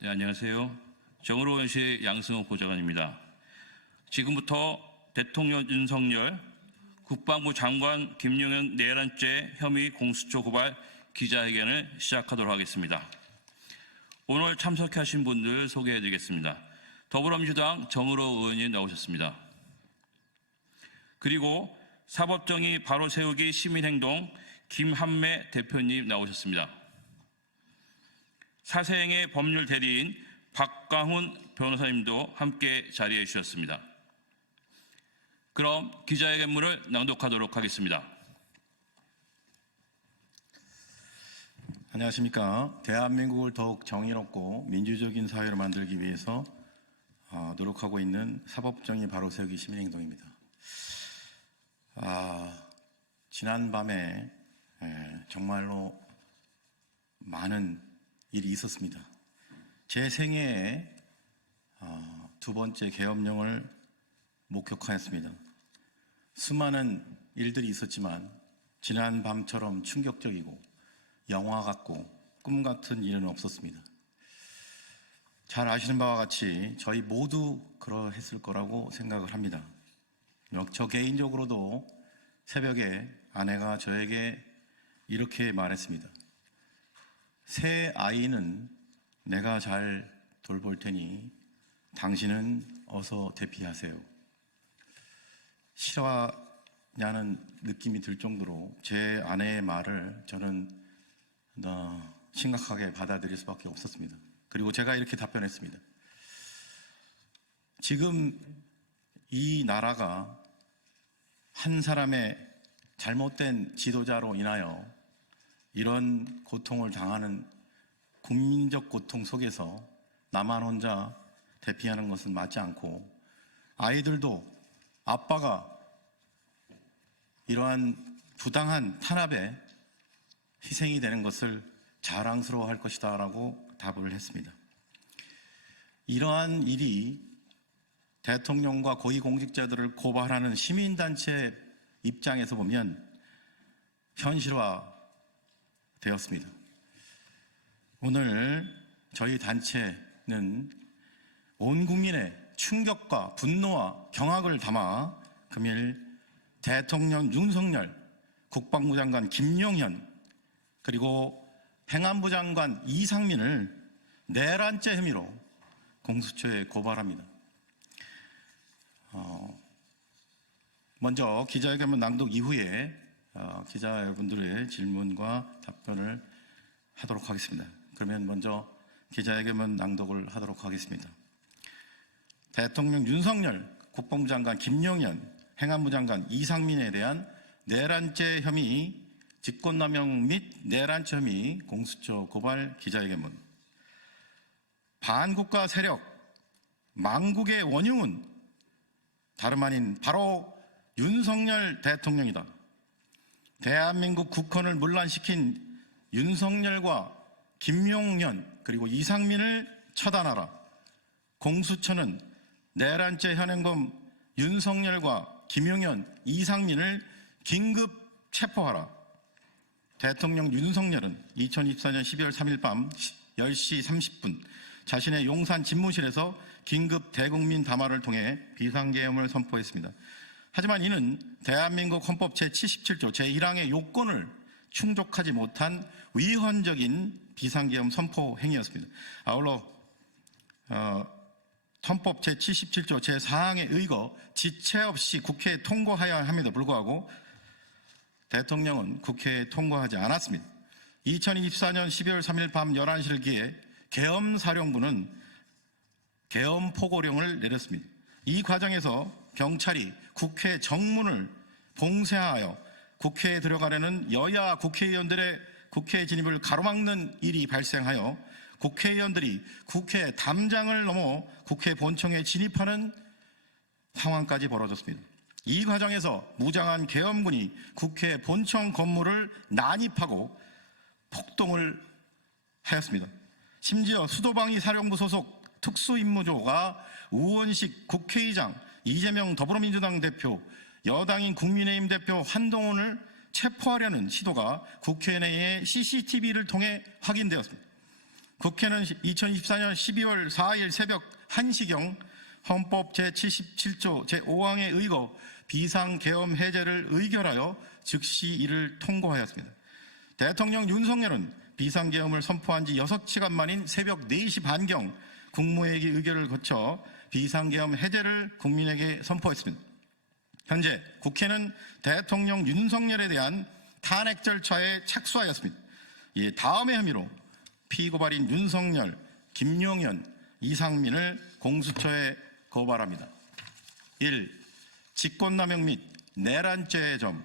네, 안녕하세요. 정의로운시의 양승호 보좌관입니다. 지금부터 대통령 윤석열, 국방부 장관 김용현 내란죄 혐의 공수처 고발 기자회견을 시작하도록 하겠습니다. 오늘 참석하신 분들 소개해드리겠습니다. 더불어민주당 정의로 의원님 나오셨습니다. 그리고 사법정의 바로 세우기 시민행동 김한매 대표님 나오셨습니다. 사생의 법률 대리인 박광훈 변호사님도 함께 자리해 주셨습니다. 그럼 기자회견문을 낭독하도록 하겠습니다. 안녕하십니까. 대한민국을 더욱 정의롭고 민주적인 사회로 만들기 위해서 노력하고 있는 사법정의 바로 세우기 시민행동입니다. 지난 밤에 정말로 많은 일이 있었습니다. 제 생애에 두 번째 계엄령을 목격하였습니다. 수많은 일들이 있었지만 지난 밤처럼 충격적이고 영화 같고 꿈 같은 일은 없었습니다. 잘 아시는 바와 같이 저희 모두 그러했을 거라고 생각을 합니다. 저 개인적으로도 새벽에 아내가 저에게 이렇게 말했습니다. 새 아이는 내가 잘 돌볼 테니 당신은 어서 대피하세요. 실화냐는 느낌이 들 정도로 제 아내의 말을 저는 심각하게 받아들일 수밖에 없었습니다. 그리고 제가 이렇게 답변했습니다. 지금 이 나라가 한 사람의 잘못된 지도자로 인하여 이런 고통을 당하는 국민적 고통 속에서 나만 혼자 대피하는 것은 맞지 않고 아이들도 아빠가 이러한 부당한 탄압에 희생이 되는 것을 자랑스러워할 것이다 라고 답을 했습니다. 이러한 일이 대통령과 고위공직자들을 고발하는 시민단체 입장에서 보면 현실화 되었습니다. 오늘 저희 단체는 온 국민의 충격과 분노와 경악을 담아 금일 대통령 윤석열, 국방부 장관 김용현, 그리고 행안부 장관 이상민을 내란죄 혐의로 공수처에 고발합니다. 먼저 기자회견문 낭독 이후에 기자 여러분들의 질문과 답변을 하도록 하겠습니다. 그러면 먼저 기자회견문 낭독을 하도록 하겠습니다. 대통령 윤석열, 국방부 장관 김용현, 행안부 장관 이상민에 대한 내란죄 혐의, 직권남용 및 내란죄 혐의 공수처 고발 기자회견문. 반국가 세력, 망국의 원흉은 다름 아닌 바로 윤석열 대통령이다. 대한민국 국헌을 문란시킨 윤석열과 김용현 그리고 이상민을 처단하라. 공수처는 내란죄 현행범 윤석열과 김용현, 이상민을 긴급 체포하라. 대통령 윤석열은 2024년 12월 3일 밤 10시 30분 자신의 용산 집무실에서 긴급 대국민 담화를 통해 비상계엄을 선포했습니다. 하지만 이는 대한민국 헌법 제77조 제1항의 요건을 충족하지 못한 위헌적인 비상계엄 선포 행위였습니다. 아울러 헌법 제77조 제4항에 의거 지체 없이 국회에 통과해야 함에도 불구하고 대통령은 국회에 통과하지 않았습니다. 2024년 12월 3일 밤 11시를 기해 계엄사령부는 계엄포고령을 내렸습니다. 이 과정에서 경찰이 국회 정문을 봉쇄하여 국회에 들어가려는 여야 국회의원들의 국회 진입을 가로막는 일이 발생하여 국회의원들이 국회 담장을 넘어 국회 본청에 진입하는 상황까지 벌어졌습니다. 이 과정에서 무장한 계엄군이 국회 본청 건물을 난입하고 폭동을 하였습니다. 심지어 수도방위 사령부 소속 특수임무조가 우원식 국회의장, 이재명 더불어민주당 대표, 여당인 국민의힘 대표 한동훈을 체포하려는 시도가 국회 내의 CCTV를 통해 확인되었습니다. 국회는 2024년 12월 4일 새벽 1시경 헌법 제77조 제5항에 의거 비상계엄 해제를 의결하여 즉시 이를 통과하였습니다. 대통령 윤석열은 비상계엄을 선포한 지 6시간 만인 새벽 4시 반경 국무회의 의결을 거쳐 비상계엄 해제를 국민에게 선포했습니다. 현재 국회는 대통령 윤석열에 대한 탄핵 절차에 착수하였습니다. 이 다음의 혐의로 피고발인 윤석열, 김용현, 이상민을 공수처에 고발합니다. 1. 직권남용 및 내란죄의 점.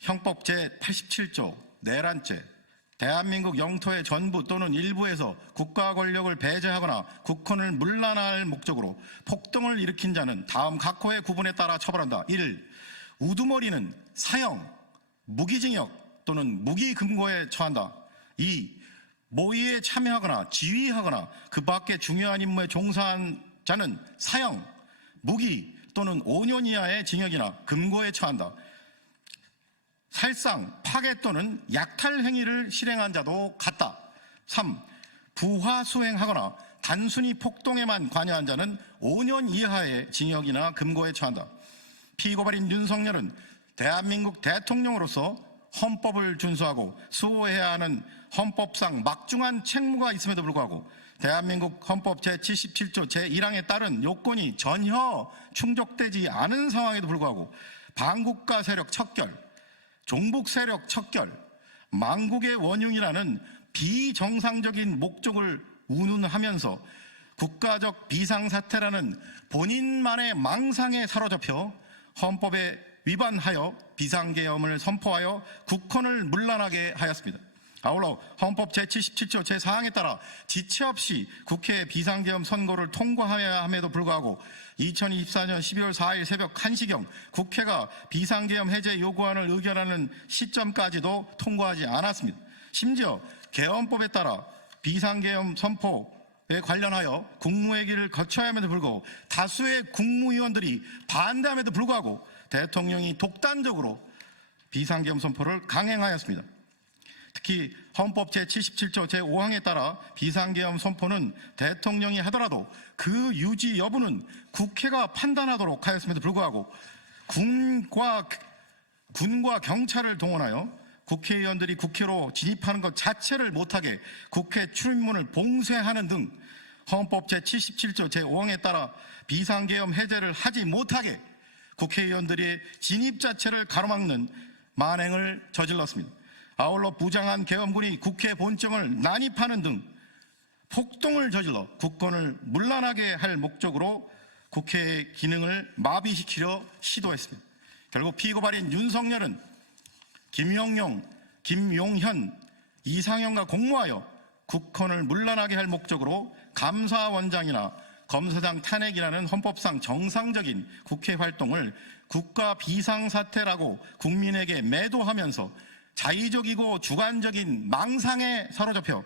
형법 제87조 내란죄. 대한민국 영토의 전부 또는 일부에서 국가 권력을 배제하거나 국헌을 문란화할 목적으로 폭동을 일으킨 자는 다음 각호의 구분에 따라 처벌한다. 1. 우두머리는 사형, 무기징역 또는 무기금고에 처한다. 2. 모의에 참여하거나 지휘하거나 그 밖의 중요한 임무에 종사한 자는 사형, 무기 또는 5년 이하의 징역이나 금고에 처한다. 살상, 파괴 또는 약탈 행위를 실행한 자도 같다. 3. 부하 수행하거나 단순히 폭동에만 관여한 자는 5년 이하의 징역이나 금고에 처한다. 피고발인 윤석열은 대한민국 대통령으로서 헌법을 준수하고 수호해야 하는 헌법상 막중한 책무가 있음에도 불구하고 대한민국 헌법 제77조 제1항에 따른 요건이 전혀 충족되지 않은 상황에도 불구하고 반국가 세력 척결, 종북 세력 척결, 망국의 원흉이라는 비정상적인 목적을 운운하면서 국가적 비상사태라는 본인만의 망상에 사로잡혀 헌법에 위반하여 비상계엄을 선포하여 국헌을 문란하게 하였습니다. 아울러 헌법 제77조 제4항에 따라 지체 없이 국회 비상계엄 선고를 통과해야 함에도 불구하고 2024년 12월 4일 새벽 1시경 국회가 비상계엄 해제 요구안을 의결하는 시점까지도 통과하지 않았습니다. 심지어 계엄법에 따라 비상계엄 선포에 관련하여 국무회의를 거쳐야 함에도 불구하고 다수의 국무위원들이 반대함에도 불구하고 대통령이 독단적으로 비상계엄 선포를 강행하였습니다. 특히 헌법 제77조 제5항에 따라 비상계엄 선포는 대통령이 하더라도 그 유지 여부는 국회가 판단하도록 하였음에도 불구하고 군과 경찰을 동원하여 국회의원들이 국회로 진입하는 것 자체를 못하게 국회 출입문을 봉쇄하는 등 헌법 제77조 제5항에 따라 비상계엄 해제를 하지 못하게 국회의원들의 진입 자체를 가로막는 만행을 저질렀습니다. 아울러 부장한 계엄군이 국회 본청을 난입하는 등 폭동을 저질러 국권을 문란하게 할 목적으로 국회의 기능을 마비시키려 시도했습니다. 결국 피고발인 윤석열은 김용현, 이상현과 공모하여 국헌을 문란하게 할 목적으로 감사원장이나 검사장 탄핵이라는 헌법상 정상적인 국회 활동을 국가 비상사태라고 국민에게 매도하면서 자의적이고 주관적인 망상에 사로잡혀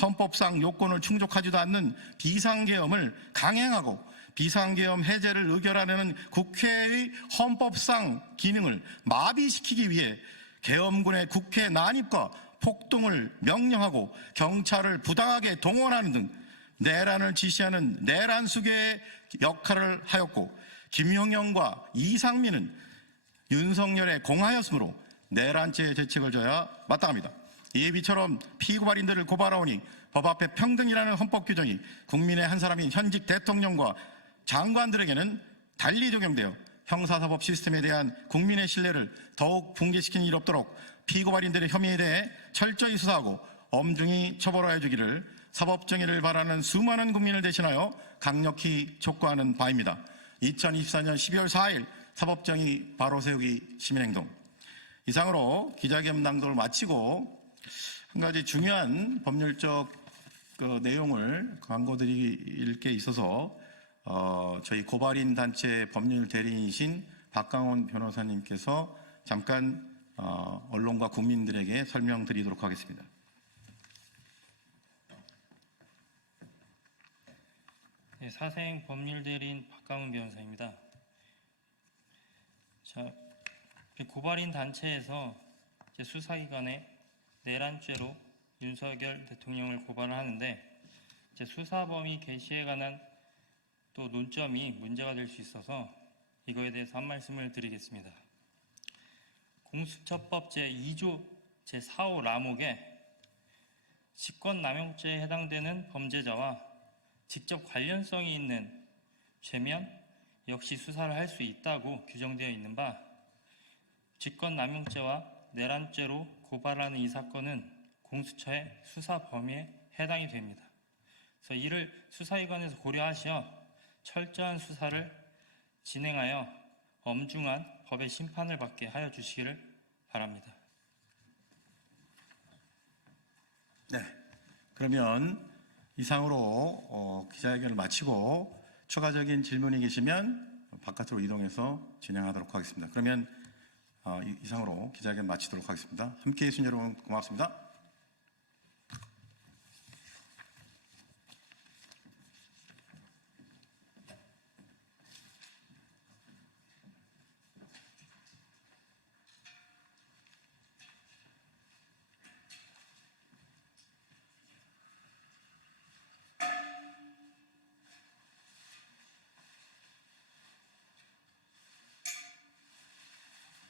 헌법상 요건을 충족하지도 않는 비상계엄을 강행하고 비상계엄 해제를 의결하려는 국회의 헌법상 기능을 마비시키기 위해 계엄군의 국회 난입과 폭동을 명령하고 경찰을 부당하게 동원하는 등 내란을 지시하는 내란수괴의 역할을 하였고 김용현과 이상민은 윤석열에 공하였으므로 내란죄의 죄책을 져야 마땅합니다. 예비처럼 피고발인들을 고발하오니 법 앞에 평등이라는 헌법 규정이 국민의 한 사람인 현직 대통령과 장관들에게는 달리 적용되어 형사사법 시스템에 대한 국민의 신뢰를 더욱 붕괴시키는 일 없도록 피고발인들의 혐의에 대해 철저히 수사하고 엄중히 처벌하여 주기를 사법정의를 바라는 수많은 국민을 대신하여 강력히 촉구하는 바입니다. 2024년 12월 4일 사법정의 바로세우기 시민행동. 이상으로 기자회견 낭독을 마치고 한 가지 중요한 법률적 내용을 광고드릴 게 있어서 저희 고발인 단체 법률 대리인이신 박강원 변호사님께서 잠깐 언론과 국민들에게 설명드리도록 하겠습니다. 네, 사생 법률 대리인 박강원 변호사입니다. 고발인 단체에서 수사기관에 내란죄로 윤석열 대통령을 고발을 하는데 이제 수사 범위 개시에 관한 또 논점이 문제가 될 수 있어서 이거에 대해서 한 말씀을 드리겠습니다. 공수처법 제2조 제4호 라목에 직권남용죄에 해당되는 범죄자와 직접 관련성이 있는 죄면 역시 수사를 할 수 있다고 규정되어 있는 바 직권남용죄와 내란죄로 고발하는 이 사건은 공수처의 수사 범위에 해당이 됩니다. 그래서 이를 수사기관에서 고려하시어 철저한 수사를 진행하여 엄중한 법의 심판을 받게 하여 주시기를 바랍니다. 네. 그러면 이상으로 기자회견을 마치고 추가적인 질문이 계시면 바깥으로 이동해서 진행하도록 하겠습니다. 그러면 이상으로 기자회견 마치도록 하겠습니다. 함께해 주신 여러분 고맙습니다.